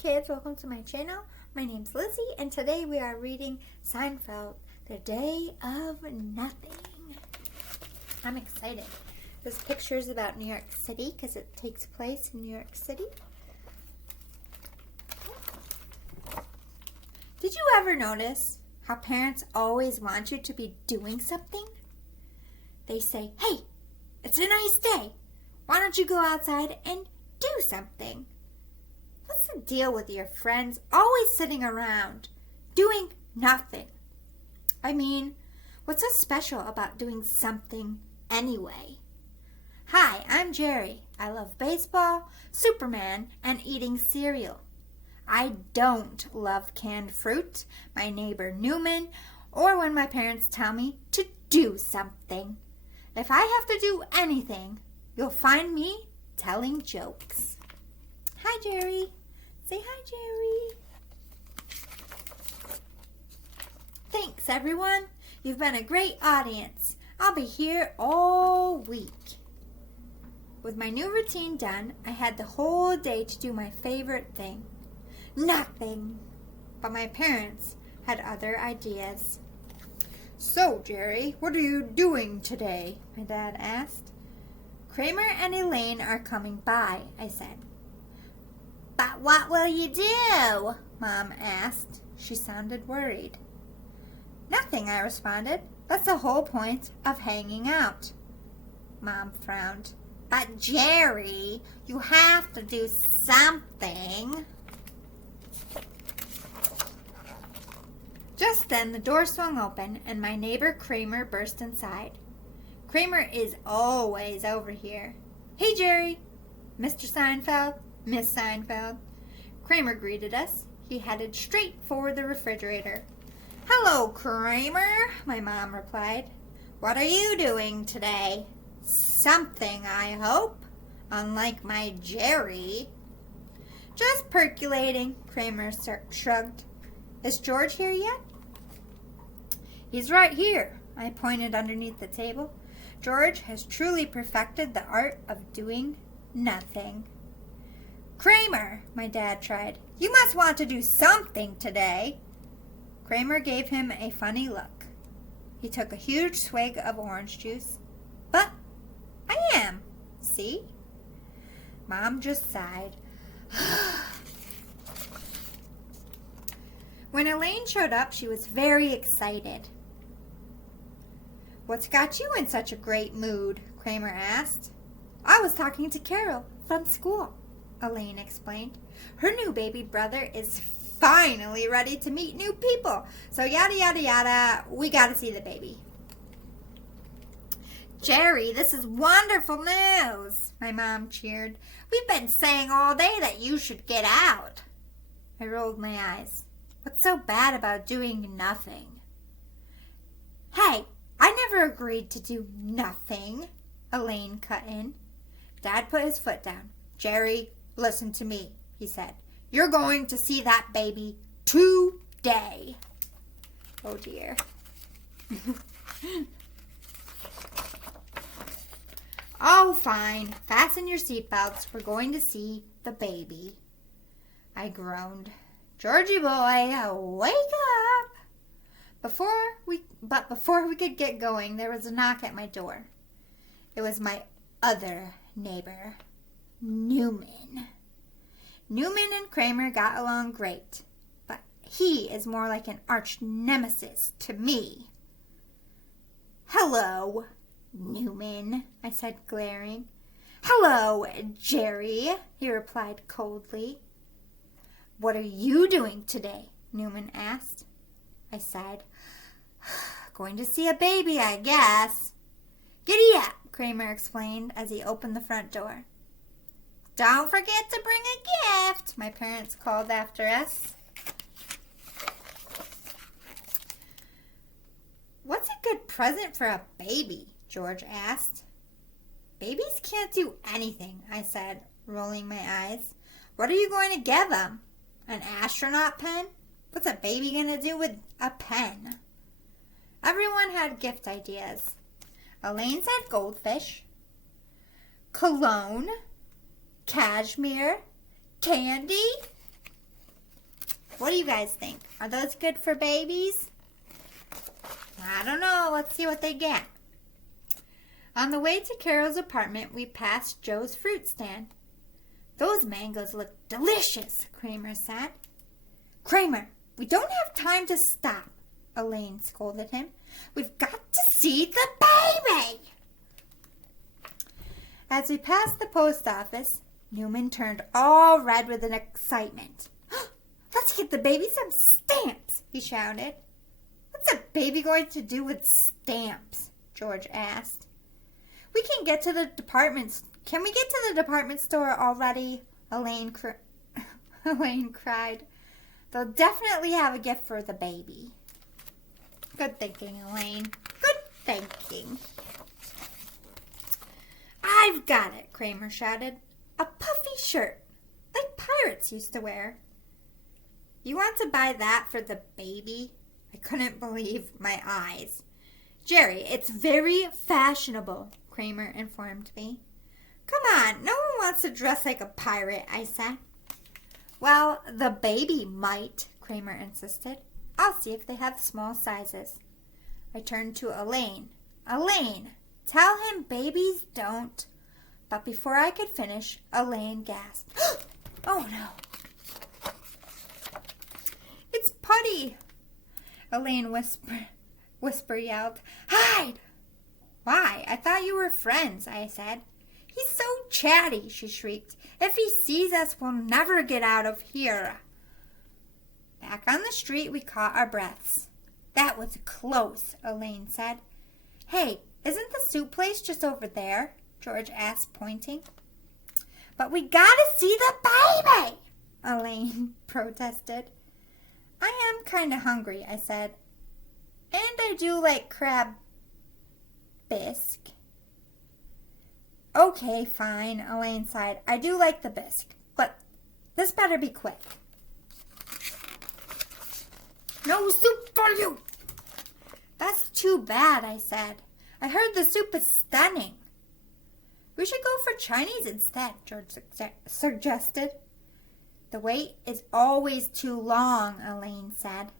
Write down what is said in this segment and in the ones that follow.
kids, welcome to my channel. My name's Lizzie and today we are reading Seinfeld, The Day of Nothing. I'm excited. This picture is about New York City because it takes place in New York City. Did you ever notice how parents always want you to be doing something? They say, hey, it's a nice day. Why don't you go outside and do something? What's the deal with your friends always sitting around, doing nothing? I mean, what's so special about doing something anyway? Hi, I'm Jerry. I love baseball, Superman, and eating cereal. I don't love canned fruit, my neighbor Newman, or when my parents tell me to do something. If I have to do anything, you'll find me telling jokes. Hi, Jerry. Say hi, Jerry. Thanks, everyone. You've been a great audience. I'll be here all week. With my new routine done, I had the whole day to do my favorite thing. Nothing. But my parents had other ideas. So, Jerry, what are you doing today? My dad asked. Kramer and Elaine are coming by, I said. But what will you do? Mom asked. She sounded worried. Nothing, I responded. That's the whole point of hanging out. Mom frowned. But Jerry, you have to do something. Just then the door swung open and my neighbor Kramer burst inside. Kramer is always over here. Hey, Jerry. Mr. Seinfeld, Miss Seinfeld. Kramer greeted us. He headed straight for the refrigerator. Hello, Kramer, my mom replied. What are you doing today? Something, I hope. Unlike my Jerry. Just percolating, Kramer shrugged. Is George here yet? He's right here. I pointed underneath the table. George has truly perfected the art of doing nothing. Kramer, my dad tried. You must want to do something today. Kramer gave him a funny look. He took a huge swig of orange juice. But I am. See? Mom just sighed. When Elaine showed up, she was very excited. What's got you in such a great mood? Kramer asked. I was talking to Carol from school, Elaine explained. Her new baby brother is finally ready to meet new people. So yada, yada, yada, we got to see the baby. Jerry, this is wonderful news, my mom cheered. We've been saying all day that you should get out. I rolled my eyes. What's so bad about doing nothing? Hey, I never agreed to do nothing, Elaine cut in. Dad put his foot down. Jerry, listen to me, he said. You're going to see that baby today. Oh, dear. Oh, fine. Fasten your seatbelts. We're going to see the baby. I groaned. Georgie boy, wake up! But before we could get going, there was a knock at my door. It was my other neighbor, Newman. Newman and Kramer got along great, but he is more like an arch nemesis to me. Hello, Newman, I said, glaring. Hello, Jerry, he replied coldly. What are you doing today? Newman asked. I sighed. Going to see a baby, I guess. Giddy up, Kramer explained as he opened the front door. Don't forget to bring a gift, my parents called after us. What's a good present for a baby? George asked. Babies can't do anything, I said, rolling my eyes. What are you going to give them? An astronaut pen? What's a baby going to do with a pen? Everyone had gift ideas. Elaine said goldfish, cologne, cashmere, candy. What do you guys think? Are those good for babies? I don't know. Let's see what they get. On the way to Carol's apartment, we passed Joe's fruit stand. Those mangoes look delicious, Kramer said. Kramer, we don't have time to stop, Elaine scolded him. We've got to see the baby. As we passed the post office, Newman turned all red with an excitement. Let's get the baby some stamps, he shouted. What's a baby going to do with stamps? George asked. Can we get to the department store already? Elaine cried. They'll definitely have a gift for the baby. Good thinking, Elaine. Good thinking. I've got it, Kramer shouted. A puffy shirt, like pirates used to wear. You want to buy that for the baby? I couldn't believe my eyes. Jerry, it's very fashionable, Kramer informed me. Come on, no one wants to dress like a pirate, I said. Well, the baby might, Kramer insisted. I'll see if they have small sizes. I turned to Elaine. Elaine, tell him babies don't. But before I could finish, Elaine gasped. Oh no. It's Putty. Elaine whisper yelled. Hide! Why? I thought you were friends, I said. He's so chatty, she shrieked. If he sees us, we'll never get out of here. Back on the street, we caught our breaths. That was close, Elaine said. Hey, isn't the soup place just over there? George asked, pointing. But we gotta see the baby, Elaine protested. I am kind of hungry, I said. And I do like crab bisque. Okay, fine, Elaine sighed. I do like the bisque, but this better be quick. No soup for you! That's too bad, I said. I heard the soup is stunning. We should go for Chinese instead, George suggested. The wait is always too long, Elaine said.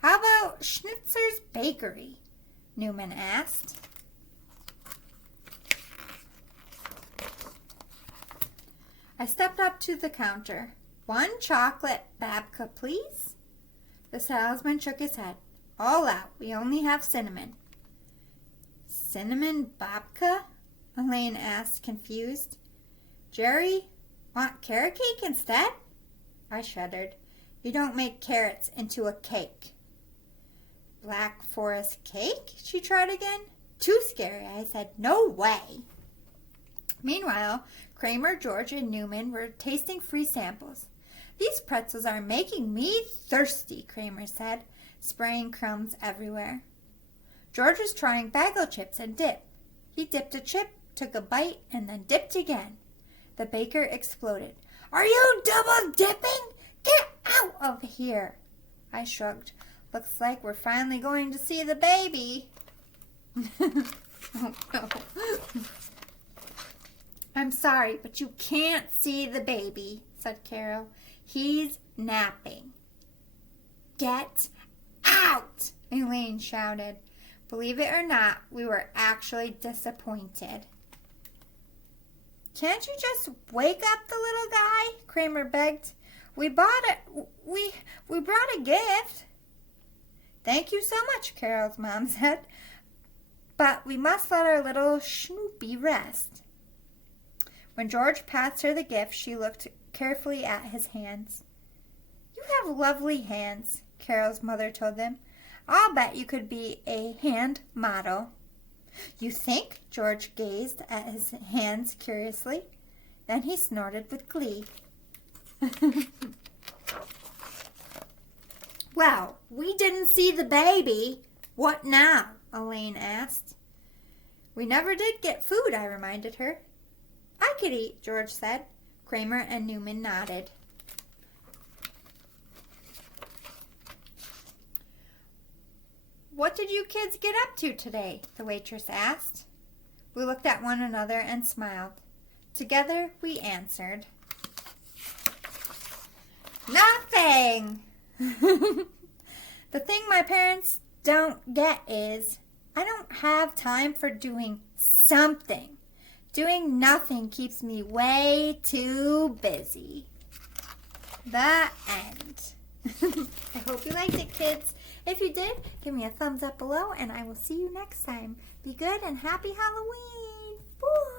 How about Schnitzer's Bakery? Newman asked. I stepped up to the counter. 1 chocolate babka, please? The salesman shook his head. All out. We only have cinnamon. Cinnamon babka? Elaine asked, confused. Jerry, want carrot cake instead? I shuddered. You don't make carrots into a cake. Black Forest cake? She tried again. Too scary, I said. No way. Meanwhile, Kramer, George, and Newman were tasting free samples. These pretzels are making me thirsty, Kramer said, spraying crumbs everywhere. George was trying bagel chips and dip. He dipped a chip, took a bite, and then dipped again. The baker exploded. Are you double dipping? Get out of here. I shrugged. Looks like we're finally going to see the baby. Oh, no. I'm sorry, but you can't see the baby, said Carol. He's napping. Get out, Elaine shouted. Believe it or not, we were actually disappointed. Can't you just wake up the little guy? Kramer begged. We brought a gift. Thank you so much, Carol's mom said. But we must let our little Snoopy rest. When George passed her the gift, she looked carefully at his hands. You have lovely hands, Carol's mother told them. I'll bet you could be a hand model. You think? George gazed at his hands curiously. Then he snorted with glee. Well, we didn't see the baby. What now? Elaine asked. We never did get food, I reminded her. I could eat, George said. Kramer and Newman nodded. What did you kids get up to today? The waitress asked. We looked at one another and smiled. Together we answered. Nothing! The thing my parents don't get is I don't have time for doing something. Doing nothing keeps me way too busy. The end. I hope you liked it, kids. If you did, give me a thumbs up below, and I will see you next time. Be good and happy Halloween. Bye.